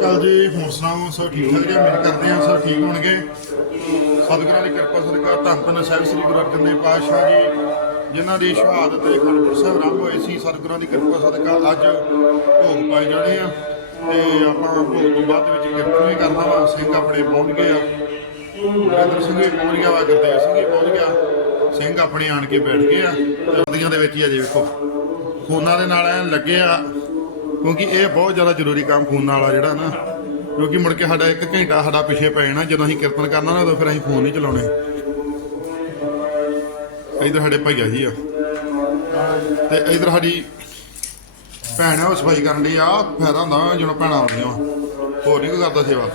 ਅਕਾਲ ਜੀ, ਹੋਰ ਸੁਣਾਓ? ਸਭ ਠੀਕ ਠਾਕ ਜੀ? ਉਮੀਦ ਕਰਦੇ ਹਾਂ ਸਭ ਠੀਕ ਹੋਣਗੇ। ਸਤਿਗੁਰਾਂ ਦੀ ਕਿਰਪਾ ਸਦਕਾ ਧੰਨ ਧੰਨ ਸਾਹਿਬ ਸ੍ਰੀ ਗੁਰੂ ਅਰਜਨ ਦੇਵ ਪਾਤਸ਼ਾਹ ਜੀ, ਜਿਨ੍ਹਾਂ ਦੀ ਸ਼ਹਾਦਤ ਤੇ ਖੰਡਪੁਰ ਸਾਹਿਬ ਆਰੰਭ ਹੋਏ ਸੀ। ਸਤਿਗੁਰਾਂ ਦੀ ਕਿਰਪਾ, ਸਦਕਾ ਅੱਜ ਭੋਗ ਪਾਏ ਜਾਣੇ ਆ। ਤੇ ਆਪਾਂ ਭੋਗ ਤੋਂ ਬਾਅਦ ਵਿੱਚ ਕਿਰਪਾ ਵੀ ਕਰਨਾ ਵਾ। ਸਿੰਘ ਆਪਣੇ ਪਹੁੰਚ ਗਏ ਆ। ਗੁਰਿੰਦਰ ਸਿੰਘ ਵੀ ਪਹੁੰਚ ਗਿਆ ਵਾ, ਗੁਰਦੇਵ ਸਿੰਘ ਵੀ ਪਹੁੰਚ ਗਿਆ। ਸਿੰਘ ਆਪਣੇ ਆਣ ਕੇ ਬੈਠ ਗਏ ਆ। ਸਰਦੀਆਂ ਦੇ ਵਿੱਚ ਹੀ ਅਜੇ ਵੇਖੋ। ਫੋਨਾਂ ਦੇ ਨਾਲ ਐਨ ਲੱਗੇ ਆ। ਕਿਉਂਕਿ ਇਹ ਬਹੁਤ ਜ਼ਿਆਦਾ ਜ਼ਰੂਰੀ ਕੰਮ ਫੋਨ ਵਾਲਾ ਜਿਹੜਾ ਨਾ, ਕਿਉਂਕਿ ਮੁੜ ਕੇ ਸਾਡਾ ਇੱਕ ਘੰਟਾ ਸਾਡਾ ਪਿੱਛੇ ਪੈ ਜਾਣਾ, ਜਦੋਂ ਅਸੀਂ ਕੀਰਤਨ ਕਰਨਾ ਨਾ, ਉਦੋਂ ਫਿਰ ਅਸੀਂ ਫੋਨ ਨਹੀਂ ਚਲਾਉਣੇ। ਇਧਰ ਸਾਡੇ ਭਾਈਆ ਜੀ ਆ। ਤੇ ਇਧਰ ਸਾਡੀ ਭੈਣ ਆ, ਉਹ ਸਫ਼ਾਈ ਕਰਨ ਦੀ ਆ, ਫਾਇਦਾ ਹੁੰਦਾ ਵਾ ਜਦੋਂ ਭੈਣਾਂ ਆਉਂਦੀਆਂ ਵਾ। ਹੋਰ ਨਹੀਂ ਕੋਈ ਕਰਦਾ ਸੇਵਾ।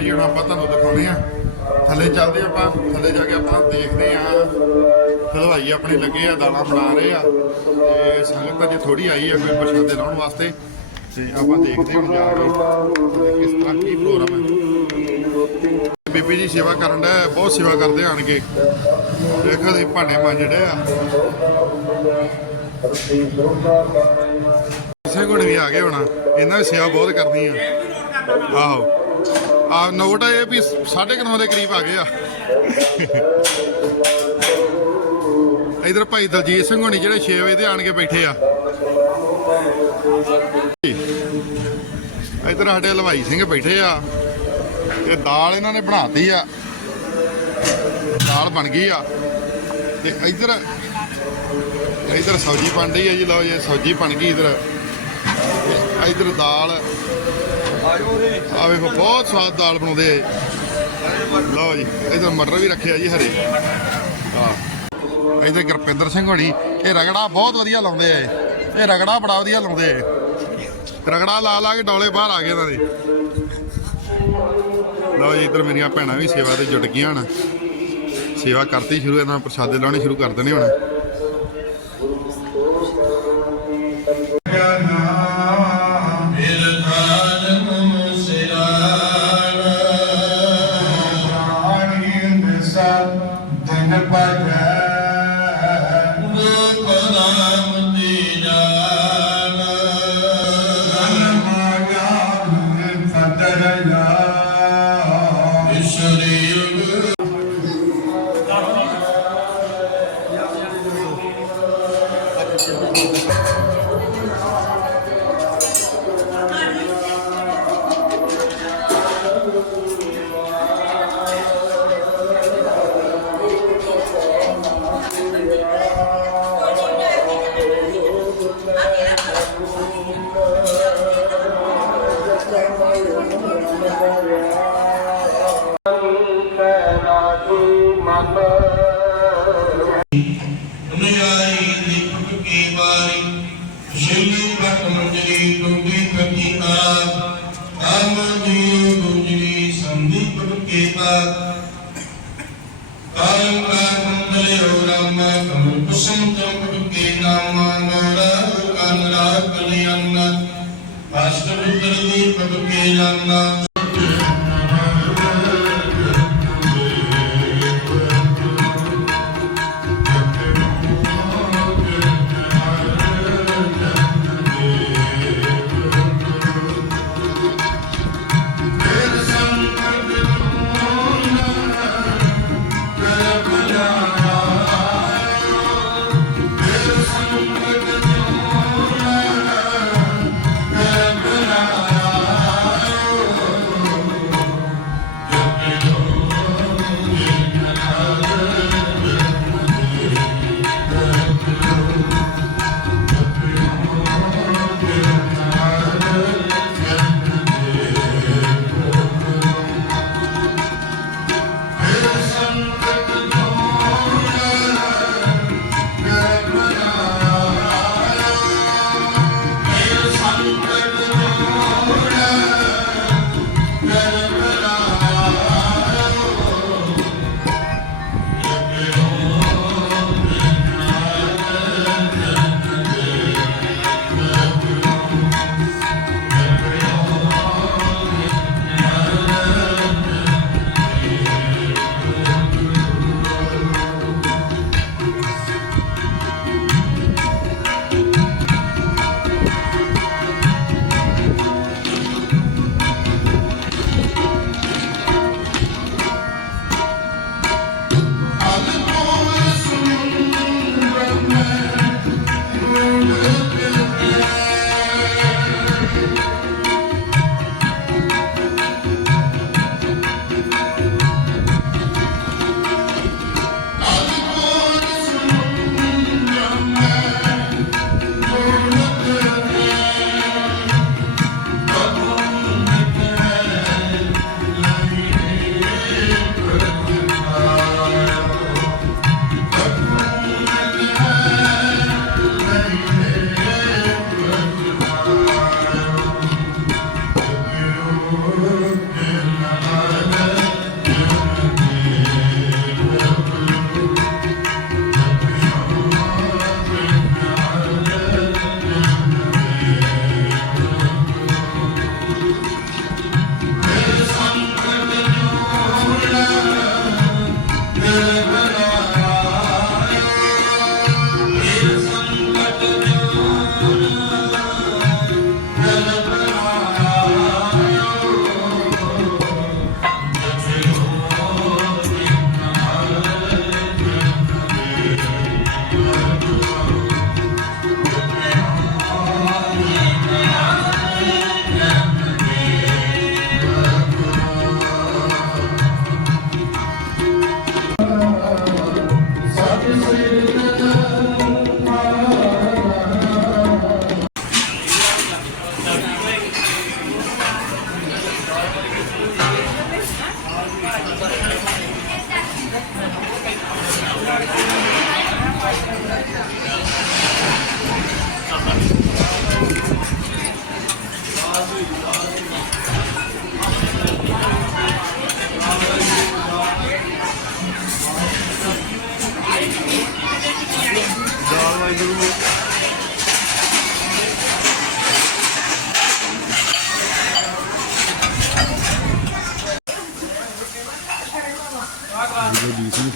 ਜੀ ਹੁਣ ਆਪਾਂ ਤੁਹਾਨੂੰ ਦਿਖਾਉਣੇ ਆ। ਥੱਲੇ ਚੱਲਦੇ ਆਪਾਂ, ਥੱਲੇ ਜਾ ਕੇ ਆਪਾਂ ਦੇਖਦੇ ਆ। ਹਲਵਾਈ ਆਪਣੇ ਲੱਗੇ ਆ ਦਾਣਾ ਬਣਾ ਰਹੇ ਆ। ਤੇ ਸੰਗਤ ਤਾਂ ਜੇ ਥੋੜੀ ਆਈ ਆ ਕੋਈ ਪ੍ਰਸ਼ਾਦੇ ਲਾਉਣ ਵਾਸਤੇ। ਤੇ ਆਪਾਂ ਦੇਖਦੇ ਹਾਂ ਜਾ ਕੇ ਕਿਸ ਤਰ੍ਹਾਂ ਕੀ ਪ੍ਰੋਗਰਾਮ ਹੈ। ਬੀਬੀ ਜੀ ਸੇਵਾ ਕਰਨ ਦਾ ਬਹੁਤ ਸੇਵਾ ਕਰਦੇ ਆਣਗੇ ਦੇਖੋ ਦੇ ਭਾਂਡੇ ਮਾਂਜੜੇ ਆ। ਕਿਸੇ ਕੋਲ ਵੀ ਆ ਗਏ ਹੋਣਾ। ਇਹਨਾਂ ਦੀ ਸੇਵਾ ਬਹੁਤ ਕਰਨੀ ਆ। ਆਹੋ। ਆ ਨੋਟ ਇਹ ਵੀ 9:30 ਦੇ ਕਰੀਬ ਆ ਗਏ ਆ। ਇਧਰ ਭਾਈ ਦਲਜੀਤ ਸਿੰਘ ਹੋਣੀ ਜਿਹੜੇ 6 ਵਜੇ ਦੇ ਆਣ ਕੇ ਬੈਠੇ ਆ। ਇਧਰ ਸਾਡੇ ਹਲਵਾਈ ਸਿੰਘ ਬੈਠੇ ਆ ਤੇ ਦਾਲ ਇਹਨਾਂ ਨੇ ਬਣਾਤੀ ਆ। ਦਾਲ ਬਣ ਗਈ ਆ। ਤੇ ਇਧਰ ਇਧਰ ਸਬਜ਼ੀ ਬਣ ਰਹੀ ਹੈ ਜੀ, ਲਓ ਜੀ, ਸਬਜ਼ੀ ਬਣ ਗਈ ਇਧਰ। ਇਧਰ ਦਾਲ। ਆ ਵੇਖੋ, ਬਹੁਤ ਸਵਾਦ ਦਾਲ ਬਣਾਉਂਦੇ ਆ ਲਓ ਜੀ, ਇਧਰ ਮਟਰ ਵੀ ਰੱਖਿਆ ਜੀ ਹਰੇ। ਹਾਂ ਇਧਰ ਗੁਰਪਿੰਦਰ ਸਿੰਘ ਹੋਣੀ, ਇਹ ਰਗੜਾ ਬਹੁਤ ਵਧੀਆ ਲਾਉਂਦੇ ਆ ਇਹ। ਰਗੜਾ ਬੜਾ ਵਧੀਆ ਲਾਉਂਦੇ ਆ ਰਗੜਾ ਲਾ ਲਾ ਕੇ ਡੋਲੇ ਬਾਹਰ ਆ ਗਏ ਇਹਨਾਂ ਦੇ। ਲਓ ਜੀ, ਇੱਧਰ ਮੇਰੀਆਂ ਭੈਣਾਂ ਵੀ ਸੇਵਾ ਤੇ ਜੁਟ ਗਈਆਂ ਹਨ ਸੇਵਾ ਕਰਤੀ ਸ਼ੁਰੂ, ਇਹਨਾਂ ਪ੍ਰਸ਼ਾਦੇ ਲਾਉਣੇ ਸ਼ੁਰੂ ਕਰ ਦੇਣੇ ਹੁਣ। ਸ਼ਿਲੀ ਪਟ ਮੰਜਰੀ ਟੁੰਡੀ ਕਤੀ ਆਪ ਆਮ ਜੀਉ ਗੁਜਰੀ ਸੰਦੀਪਕ ਕੀ ਬਾਤ ਕਾਲ ਕਾ ਕੁੰਡਲੇ ਹੋ ਰਾਮ ਕਮਲ ਕੁਸਮ ਚੰਪਕ ਕੇ ਨਾਮ ਮੋੜਾ ਕੰਨ ਰਾ ਕਲਿਆਣ ਅਸ਼ਟਪੁੱਤਰ ਦੀਪਕ ਕੇ ਨਾਮ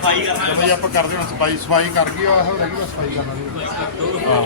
ਸਫ਼ਾਈ ਕਰਨਾ। ਜੀ, ਆਪਾਂ ਕਰਦੇ ਹਾਂ ਸਫ਼ਾਈ। ਸਫ਼ਾਈ ਕਰ ਗਈ ਉਹ ਰਹਿ ਗਈ ਸਫ਼ਾਈ ਕਰਨਾ ਹਾਂ।